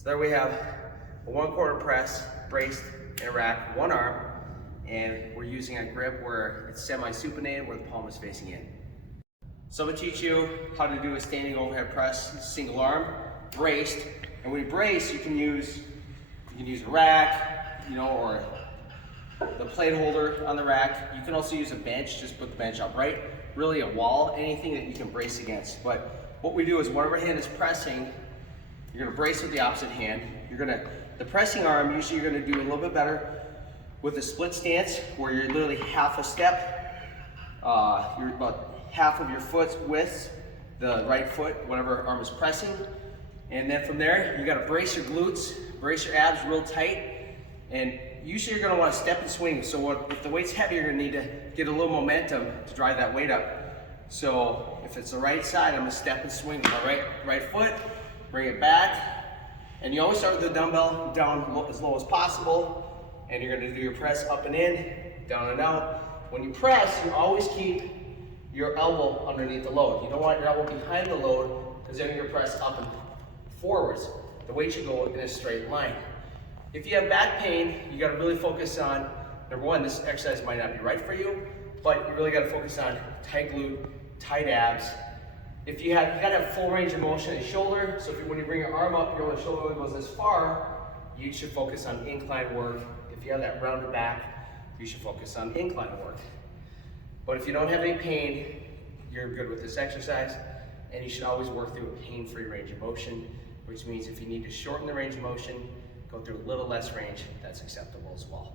So there we have a 1/4 press, braced in a rack, one arm, and we're using a grip where it's semi-supinated where the palm is facing in. So I'm gonna teach you how to do a standing overhead press, single arm, braced. And when you brace, you can use a rack, or the plate holder on the rack. You can also use a bench, just put the bench upright. Really a wall, anything that you can brace against. But what we do is whatever hand is pressing, you're gonna brace with the opposite hand. The pressing arm, usually you're gonna do a little bit better with a split stance where you're literally half a step. You're about half of your foot's width, the right foot, whatever arm is pressing. And then from there, you gotta brace your glutes, brace your abs real tight. And usually you're gonna wanna step and swing. So if the weight's heavy, you're gonna need to get a little momentum to drive that weight up. So if it's the right side, I'm gonna step and swing with my right foot, bring it back. And you always start with the dumbbell down as low as possible. And you're gonna do your press up and in, down and out. When you press, you always keep your elbow underneath the load. You don't want your elbow behind the load because then you're gonna press up and forwards. The weight should go in a straight line. If you have back pain, you gotta really focus on, number one, this exercise might not be right for you, but you really gotta focus on tight glute, tight abs. You gotta have full range of motion in the shoulder, so when you bring your arm up, your shoulder goes this far, you should focus on incline work. If you have that rounded back, you should focus on incline work. But if you don't have any pain, you're good with this exercise, and you should always work through a pain-free range of motion, which means if you need to shorten the range of motion, go through a little less range, that's acceptable as well.